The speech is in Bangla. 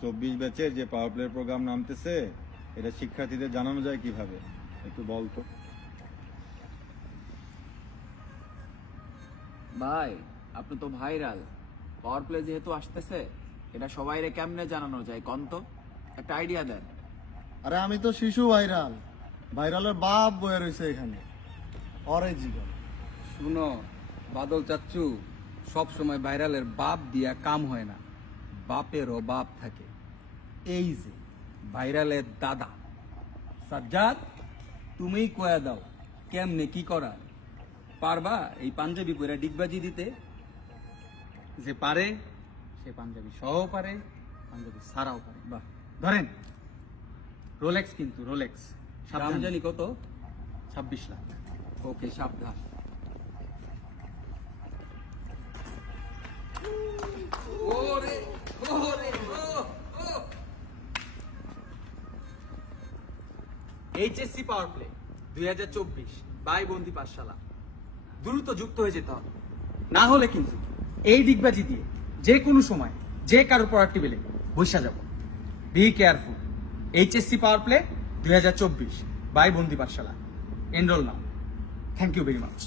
24 ব্যাচের যে পাওয়ার প্লে প্রোগ্রাম নামতেছে, এটা শিক্ষার্থীদের জানানো যায় কিভাবে একটু বলতো। ভাই, আপনি তো ভাইরাল। পাওয়ার প্লে যেহেতু আসতেছে, এটা সবাইরে কেমনে জানানো যায় কন তো? একটা আইডিয়া দেন। আরে আমি তো শিশু ভাইরাল, ভাইরালের বাপ বয়ে রয়েছে এখানে, অরে জীবন। শুনো বাদল চাচ্চু, সব সময় ভাইরালের বাপ দিয়া কাম হয় না, বাপেরও বাপ থাকে। এই যে ভাইরালের দাদা সাজ্জাদ, তুমিই কয়া দাও কেমনে কি করা। পারবা এই পাঞ্জাবি পরে ডিগবাজি দিতে? যে পারে সে পাঞ্জাবি সহ পারে, পাঞ্জাবি সারাও পারে। বাহ, ধরেন রোলেক্স, কিন্তু রোলেক্স দাম জানি কত? 26 লাখ। ওকে, সাবধান। HSC power play 2024 by Bondi পাঠশালা, দ্রুত যুক্ত হয়ে যেতে হবে। না হলে কিন্তু এই ডিগবাজি দিয়ে যে কোনো সময় যে কারো পড়ার টেবিলে বসে যাব। Be careful. HSC power play 2024 by Bondi Pathshala, enrol now. Thank you very much.